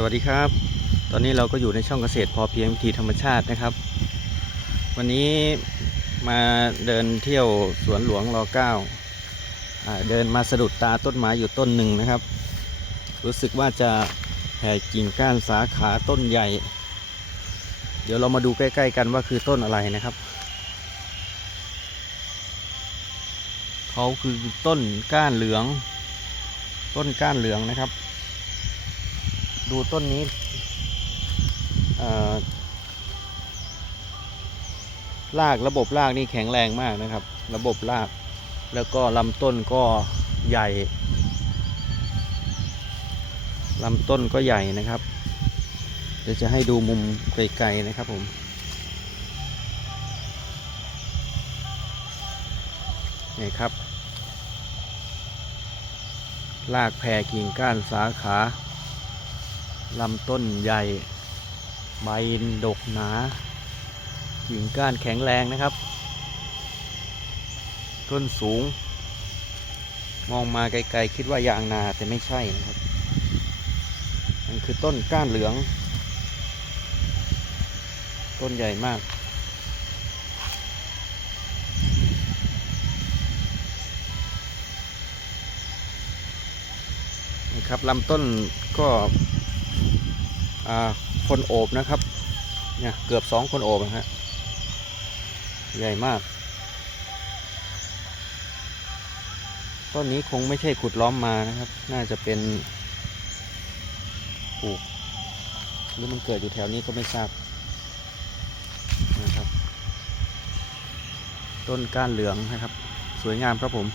สวัสดีครับ ตอนนี้เราก็อยู่ในช่องเกษตรพอเพียงวิถีธรรมชาตินะครับ วันนี้มาเดินเที่ยวสวนหลวงรเก้าอ่าเดินมาสะดุดตาต้นไม้อยู่ต้นหนึ่งนะครับ รู้สึกว่าจะแผ่กิ่งก้านสาขาต้นใหญ่ เดี๋ยวเรามาดูใกล้ ๆ กันว่าคือต้นอะไรนะครับเขาคือต้นก้านเหลือง ต้นก้านเหลืองนะครับ ดูต้นนี้รากระบบรากนี่แข็งแรงมากนะครับ ระบบรากแล้วก็ลำต้นก็ใหญ่ลำต้นก็ใหญ่นะครับเดี๋ยวจะให้ดูมุมไกลๆนะครับผมนี่ครับรากแผ่กิ่งก้านสาขา ลำต้นใหญ่ ใบดกหนากิ่งก้านแข็งแรงนะครับ ต้นสูง มองมาไกลๆคิดว่ายางนาแต่ไม่ใช่นะครับ มันคือต้นก้านเหลือง ต้นใหญ่มากนะครับลำต้นก็ คนโอบนะครับเนี่ยเกือบสองคนโอบนะฮะใหญ่มาก ต้นนี้คงไม่ใช่ขุดล้อมมานะครับ น่าจะเป็นปลูกหรือมันเกิดอยู่แถวนี้ก็ไม่ทราบนะครับ ต้นก้านเหลืองนะครับ สวยงามครับผม